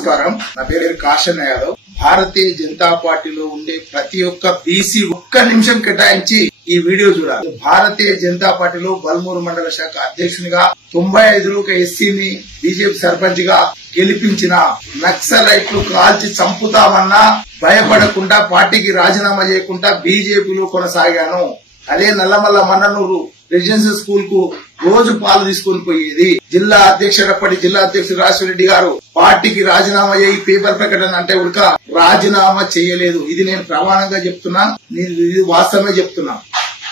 నమస్కారం. నా పేరు కాశన్ యాదవ్. భారతీయ జనతా పార్టీలో ఉండే ప్రతి ఒక్క బీసీ ఒక్క నిమిషం కేటాయించి ఈ వీడియో చూడాలి. భారతీయ జనతా పార్టీలో బల్మూరు మండల శాఖ అధ్యక్షునిగా 95లో ఒక ఎస్సీని బీజేపీ సర్పంచ్ గా గెలిపించిన నక్సలైట్లు కాల్చి చంపుతామన్నా భయపడకుండా పార్టీకి రాజీనామా చేయకుండా బీజేపీలో కొనసాగాను. అదే నల్లమల్ల మన్ననూరు రెసిడెన్షియల్ స్కూల్ కు రోజు పాలు తీసుకొని పోయేది. జిల్లా అధ్యక్షుడు జిల్లా అధ్యక్షుడు రాజశేఖరరెడ్డి గారు పార్టీకి రాజీనామా చేయి పేపర్ ప్రకటన అంటే ఉడక రాజీనామా చేయలేదు. ఇది నేను ప్రమాణంగా చెప్తున్నా, ఇది వాస్తవమే చెప్తున్నా.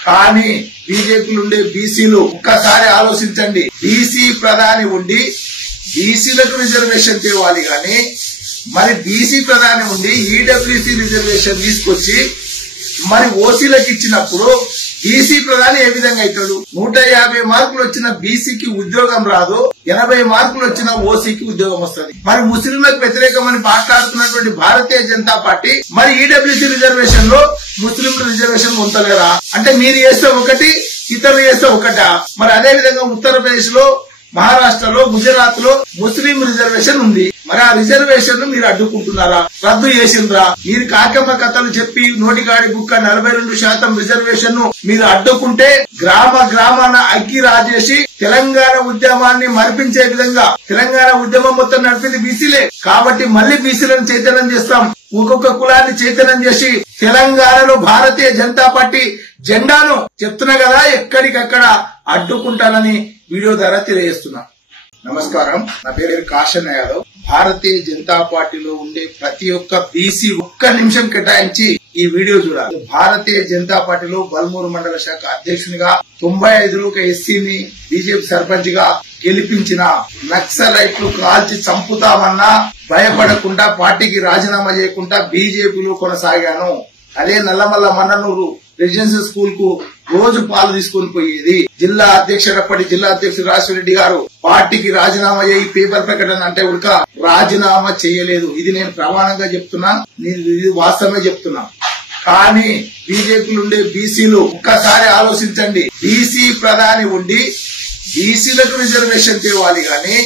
కానీ బీజేపీలో ఉండే బీసీలు ఒక్కసారి ఆలోచించండి. బీసీ ప్రధాని ఉండి బీసీలకు రిజర్వేషన్ తేవాలి గాని మరి బీసీ ప్రధాని ఉండి ఈడబ్ల్యూసీ రిజర్వేషన్ తీసుకొచ్చి మరి ఓసీలకు ఇచ్చినప్పుడు బీసీ ప్రధాని ఏ విధంగా అవుతాడు? 150 మార్కులు వచ్చిన బీసీకి ఉద్యోగం రాదు, 80 మార్కులు వచ్చిన ఓసీకి ఉద్యోగం వస్తుంది. మరి ముస్లింలకు వ్యతిరేకమని మాట్లాడుతున్నటువంటి భారతీయ జనతా పార్టీ మరి ఈడబ్ల్యూసీ రిజర్వేషన్ లో ముస్లిం రిజర్వేషన్ పొందలేరా? అంటే మీరు చేస్తే ఒకటి, ఇతరులు చేస్తే ఒకటా? మరి అదే విధంగా ఉత్తరప్రదేశ్ లో, మహారాష్ట్రలో, గుజరాత్ లో ముస్లిం రిజర్వేషన్ ఉంది. మరి ఆ రిజర్వేషన్ మీరు అడ్డుకుంటున్నారా? రద్దు చేసిండ్రా? మీరు కాకమ్మ కథలు చెప్పి నోటిగాడి బుక్క 42% రిజర్వేషన్ ను మీరు అడ్డుకుంటే గ్రామ గ్రామాన అగ్గి రాజేసి తెలంగాణ ఉద్యమాన్ని మరిపించే విధంగా తెలంగాణ ఉద్యమం మొత్తం నడిపింది బీసీలే. కాబట్టి మళ్లీ బీసీలను చైతన్యం చేస్తాం. ఒక్కొక్క కులాన్ని చైతన్యం చేసి తెలంగాణలో భారతీయ జనతా పార్టీ జెండాను చెప్తున్నా కదా ఎక్కడికక్కడ అడ్డుకుంటానని వీడియో ద్వారా తెలియజేస్తున్నా. నమస్కారం. నా పేరు కాశన్ యాదవ్. భారతీయ జనతా పార్టీలో ఉండే ప్రతి ఒక్క బీసీ ఒక్క నిమిషం కేటాయించి ఈ వీడియో చూడాలి. భారతీయ జనతా పార్టీలో బల్మూరు మండల శాఖ అధ్యక్షునిగా 95లో ఒక ఎస్సీని బీజేపీ సర్పంచ్ గా గెలిపించిన నక్సలైట్లు కాల్చి చంపుతామన్నా భయపడకుండా పార్టీకి రాజీనామా చేయకుండా బీజేపీలో కొనసాగాను. అదే నల్లమల్ల మన్ననూరు రెసిడెన్షియల్ స్కూల్ కు రోజు పాలు తీసుకొని పోయేది. జిల్లా అధ్యక్షుడు జిల్లా అధ్యక్షుడు రాజశేఖరరెడ్డి గారు పార్టీకి రాజీనామా చేయి పేపర్ ప్రకటన అంటే ఉడక రాజీనామా చేయలేదు. ఇది నేను ప్రమాణంగా చెప్తున్నా, ఇది వాస్తవమే చెప్తున్నా. కానీ బీజేపీలో ఉండే బీసీలు ఒక్కసారి ఆలోచించండి. బీసీ ప్రధాని ఉండి బీసీలకు రిజర్వేషన్ తేవాలి గాని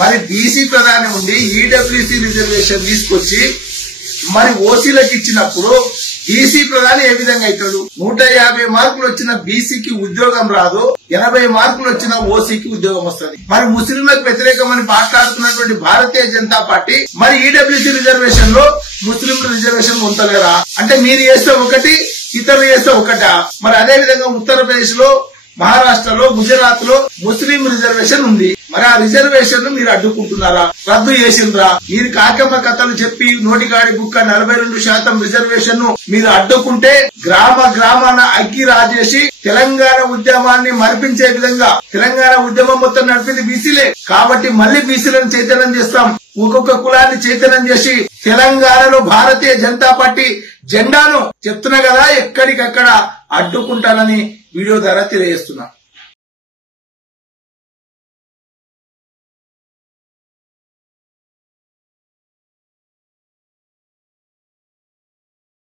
మరి బీసీ ప్రధాని ఉండి ఈడబ్ల్యూసీ రిజర్వేషన్ తీసుకొచ్చి మరి ఓసీలకు ఇచ్చినప్పుడు బీసీ ప్రధాని ఏ విధంగా అవుతాడు? 150 మార్కులు వచ్చిన బీసీకి ఉద్యోగం రాదు, 80 మార్కులు వచ్చిన ఓసీకి ఉద్యోగం వస్తుంది. మరి ముస్లింలకు వ్యతిరేకమని మాట్లాడుతున్నటువంటి భారతీయ జనతా పార్టీ మరి ఈడబ్ల్యూసీ రిజర్వేషన్ లో ముస్లిం రిజర్వేషన్ పొందలేరా? అంటే మీరు చేస్తే ఒకటి, ఇతరులు చేస్తే ఒకటా? మరి అదే విధంగా ఉత్తరప్రదేశ్ లో, మహారాష్ట్రలో, గుజరాత్ లో ముస్లిం రిజర్వేషన్ ఉంది. మరి ఆ రిజర్వేషన్ మీరు అడ్డుకుంటున్నారా? రద్దు చేసిండ్రా? మీరు కాకమ్మ కథలు చెప్పి నోటిగాడి బుక్క 42% రిజర్వేషన్ ను మీరు అడ్డుకుంటే గ్రామ గ్రామాన అగ్గి రాజేసి తెలంగాణ ఉద్యమాన్ని మరిపించే విధంగా తెలంగాణ ఉద్యమం మొత్తం నడిపింది బీసీలే. కాబట్టి మళ్లీ బీసీలను చైతన్యం చేస్తాం. ఒక్కొక్క కులాన్ని చైతన్యం చేసి తెలంగాణలో భారతీయ జనతా పార్టీ జెండాను చెప్తున్నా కదా ఎక్కడికక్కడ అడ్డుకుంటానని వీడియో ద్వారా తెలియజేస్తున్నా.